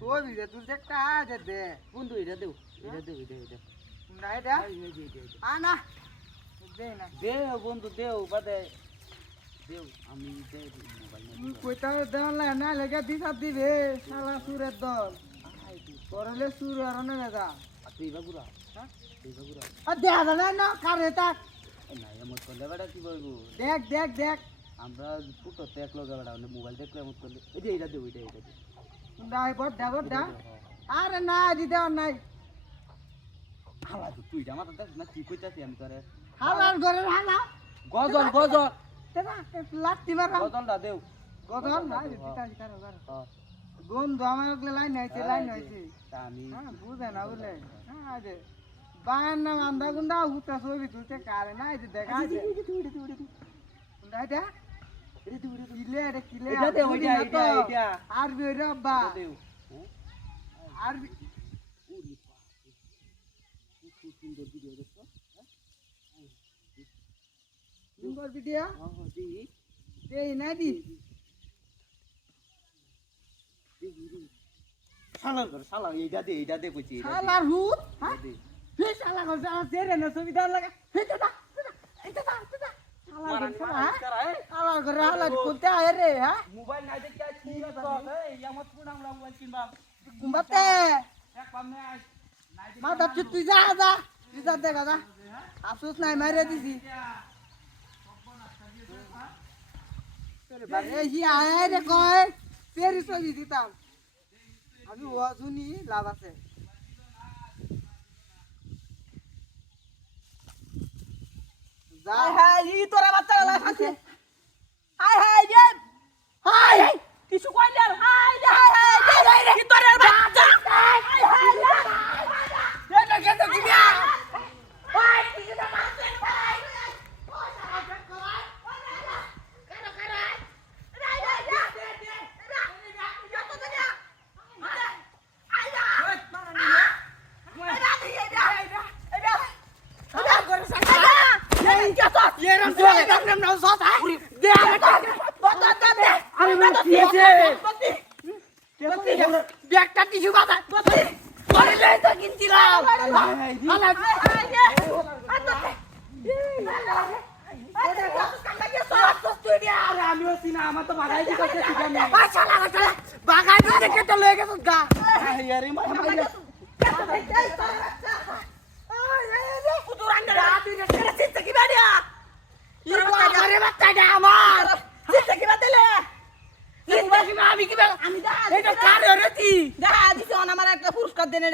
ছবি রে তুই একটা আজ দে বন্ধু এটা দেও এটা না এটা আনা দে না দে বন্ধু দেও বাদে দেও আমি দে মোবাইল তুই কইতা দেওয়ার লাগে না লেগে দিশা দিবে শালা সুরের দল করলে সুর আর না দাদা তুই বাগুরা তুই বাগুরা আর দেখা না না কারে তাক না এমন করলে বেটা কি বলবো দেখ দেখ দেখ আমরা ফুটো টেক লগা বেটা মোবাইল দেখলে এমন করলে এই যে এটা দেও এটা নাই বড় আরে না দিতে নাই হালা তুই এটা মাথা দেখ না কি কইতাছি আমি তোরে হালার ঘরের হালা গজল দাদা লাত্তি মারা গজলটা দেও গদল না দিতা দিতা হ্যাঁ বন্ধু আমার ওগুলো লাইন হয়েছে তা আমি হ্যাঁ বুঝে না বুঝলে হ্যাঁ আরে বায়ান নাম আন্দা গুন্ডা হুতা ছবি তুলতে কারে না এই যে দেখা আছে গুন্ডা এটা কিলে এটা কিলে এটা দে ওইটা আর বি রে আব্বা দেও আর বি ওরে বাপ খুব সুন্দর ভিডিও দেখছো সুন্দর ভিডিও দি দেই না দি শালা এইটা দে কইছি শালার হুত হ্যাঁ দে হে শালা ঘর শালা তেরে না ছবি দাও লাগা হে দাদা এটা দাদা শালা ঘর হালা কোনতে আয় রে হ্যাঁ মোবাইল নাই দেখি আজ কি তো এই আমার পুরা মোবাইল কিনবা কুম্বাতে এক পামনে নাই মা দাচ্ছু তুই যা দেখা যা আসুস নাই মারে দিছি হি আয় রে কয় তেরি ছবি দিতাম আমি ও শুনি লাভ আছে যা হাই ই তোরা বাচ্চা গলা আছে হাই হাই রে হাই কিছু কইলে হাই হাই ই তোরা বাচ্চা হাই হাই রে না কেন দিবিয়া হাই কিছু না মারতে হাই ব্যাগটা টিস্যু বাতা বলে তো কিনছিলাম আমিও চিনা আমার তো বাগাই দিতে বাগাই দেখে তো লয়ে গেছ গা আরে মা আমি পুরস্কার দেনে